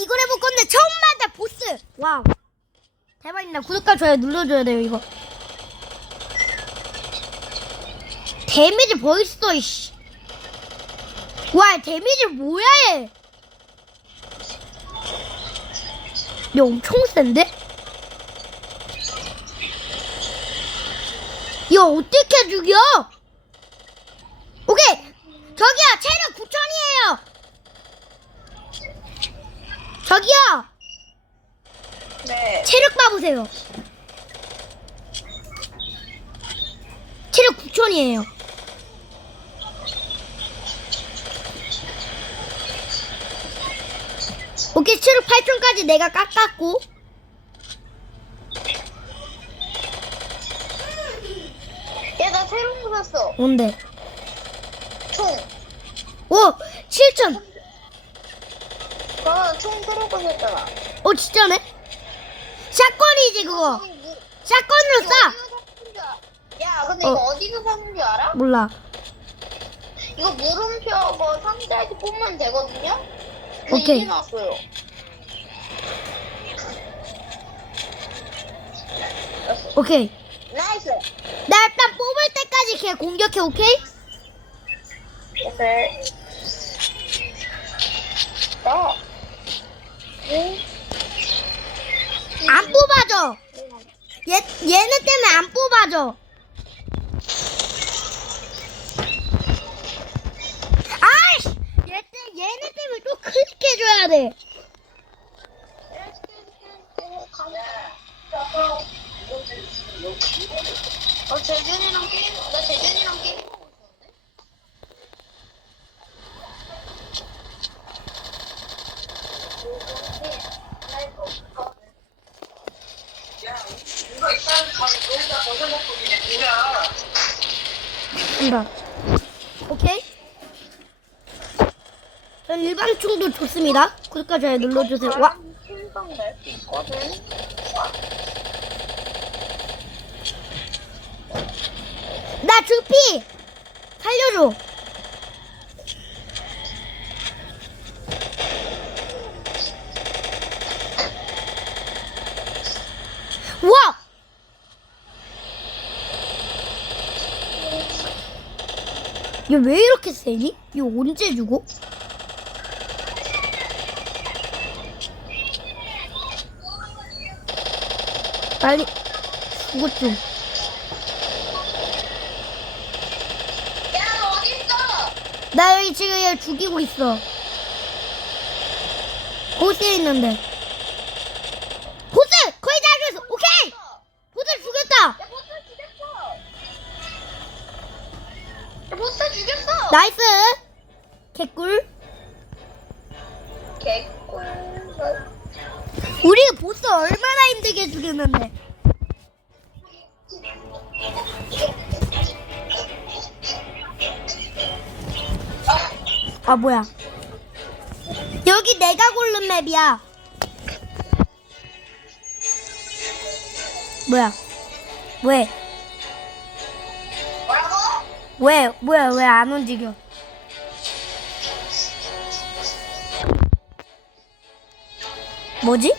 이걸 해볼 건데 처음 만다 보스. 와우. 대박이다. 구독과 좋아요 눌러줘야 돼요 이거. 데미지 벌써 이씨. 와 데미지 뭐야 얘. 얘 엄청 센데? 얘 어떻게 죽여? 오케이 저기요 체력 9천이에요 저기요 네. 체력 봐보세요 체력 9천이에요 오케이 체력 8천까지 내가 깎았고 야, 나 새로운 거 샀어. 뭔데 총. 오 7천 아, 총 새로운 거 샀잖아. 오 진짜네 샷건이지 그거 총이 무- 샷건으로 쏴 야, 근데 어. 이거 어디서 샀는 줄 알아? 몰라 이거 물음표 뭐 상자에서 뽑으면 되거든요? 근데 오케이. 이게 나왔어요. 오케이 나이스. 나 일단 뽑을 때까지 그냥 공격해 오케이? 오케이. 나. 응? 안 뽑아줘. 얘, 얘네 때문에 안 뽑아줘. 아이씨! 얘 때, 얘네 때문에 또 클릭해 줘야 돼. 어, 재준이랑 게임, 나 재준이랑 게임 하고 있었는데? 간다 오케이? 전 일반 총도 좋습니다. 구독과 좋아요 눌러주세요. 와. 나 주피! 살려줘. 와 왜 이렇게 세니? 이거 언제 주고? 빨리 죽어 좀. 야, 너 어딨어? 나 여기 지금 얘 죽이고 있어. 보스에 있는데. 야, 보스 죽였어! 나이스! 개꿀. 개꿀. 우리 보스 얼마나 힘들게 죽였는데. 아, 뭐야. 여기 내가 고른 맵이야. 뭐야. 왜? 왜, 뭐야, 왜 안 움직여? 뭐지?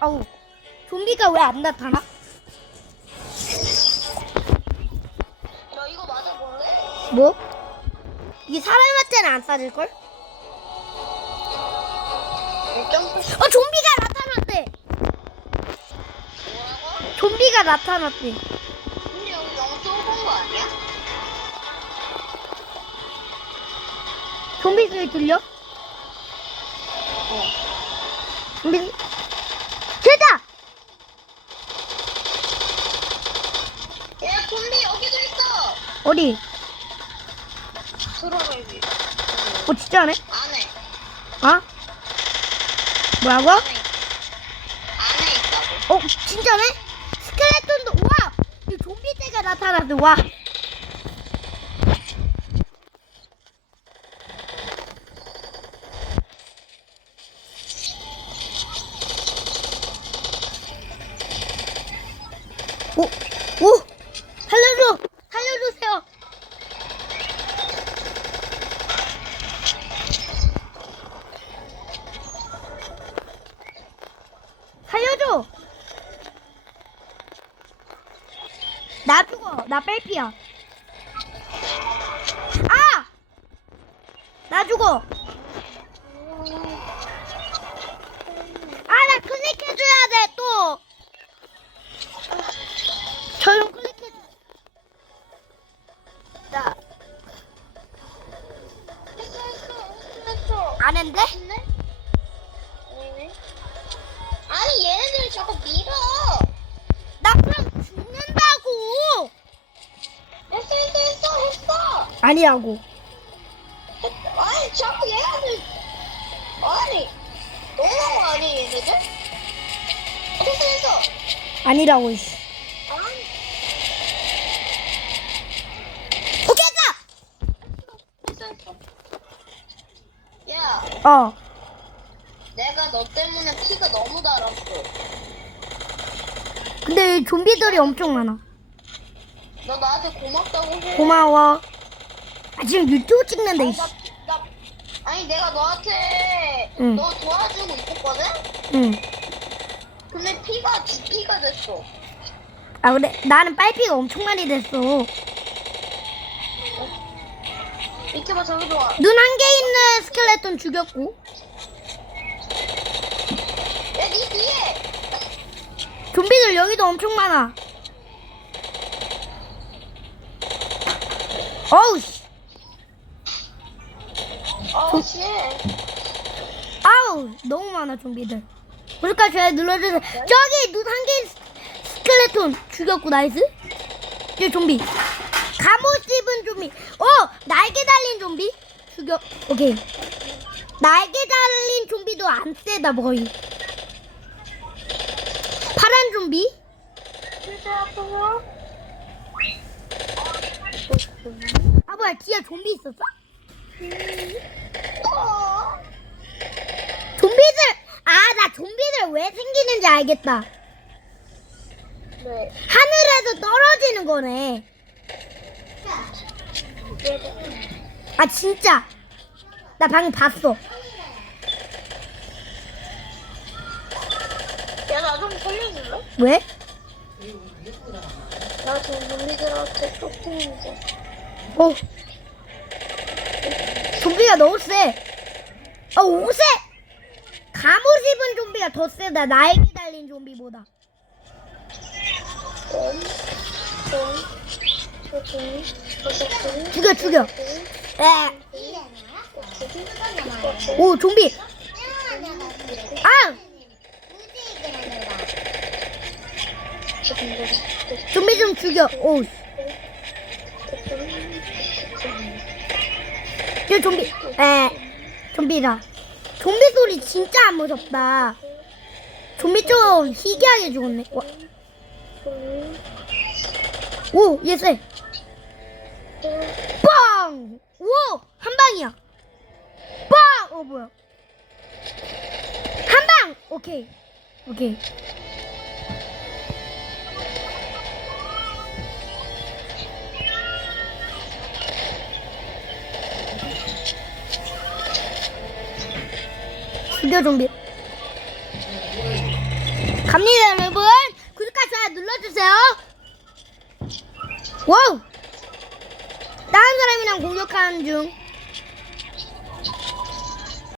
아우, 좀비가 왜 안 나타나? 너 이거 맞아 볼래? 뭐? 이게 사람한테는 안 싸질걸? 점프 어, 좀비가 나타났대! 뭐라고? 좀비가 나타났대. 좀비 소리 들려? 어. 좀비. 됐다! 야, 좀비 여기도 있어! 어디? 들어가, 여기. 어, 진짜네? 안에. 어? 뭐라고? 안에. 안에 있다고. 어, 진짜네? 스켈레톤도, 와! 이 좀비 떼가 나타났어, 와. 오, 오, 살려줘, 살려주세요. 살려줘. 나 죽어, 나 뺄피야. 아, 나 죽어. 아니네 아니 얘네들 자꾸 밀어 나 그럼 죽는다고! 했어 했어 했어 했어 아니라고. 아니 자꾸 얘네들 아니 너무한 거 아니야 얘네들? 했어 했어 아니라고, 이씨. 어. 내가 너 때문에 피가 너무 달았어 근데 좀비들이 엄청 많아. 너 나한테 고맙다고 해 고마워. 아, 지금 유튜브 찍는데, 이씨. 나, 나, 아니 내가 너한테 응. 너 도와주고 있었거든? 응. 근데 피가 두피가 됐어 아, 그래. 나는 빨피가 엄청 많이 됐어. 비켜봐 저기도 와눈한개 있는 스켈레톤 죽였고. 야, 니 뒤에! 좀비들 여기도 엄청 많아. 어우, 씨. 씨. 아우, 너무 많아, 좀비들. 구독과 좋아요 눌러주세요. 저기 눈 한 개 스켈레톤 죽였고, 나이스. 얘 좀비. 감옷 입은 좀비. 어, 날개 달린 좀비. 죽여. 오케이. 날개 달린 좀비도 안 세다, 거의. 파란 좀비. 아, 뭐야, 뒤에 좀비 있었어? 어. 좀비들, 아, 나 좀비들 왜 생기는지 알겠다. 네. 하늘에서 떨어지는 거네. 아, 진짜. 나 방금 봤어. 야, 나 좀 살려줄래? 왜? 나 지금 좀비들한테 쫓기는데. 어. 좀비가 너무 세. 아, 옷에 감옷 입은 좀비가 더 세다. 날개 달린 좀비보다. 죽여, 죽여. 에. 좀, 오, 좀비. 아! 좀비 좀 죽여. 오. 이 좀비. 에. 좀비다. 좀비 소리 진짜 안 무섭다. 좀비 좀 희귀하게 죽었네. 와. 오, 얘 쎄. 빵! 어, 뭐야. 한 방! 오케이. 오케이. 죽여 좀비. 갑니다 여러분. 구독과 좋아요 눌러주세요. 와우. 다른 사람이랑 공격하는 중.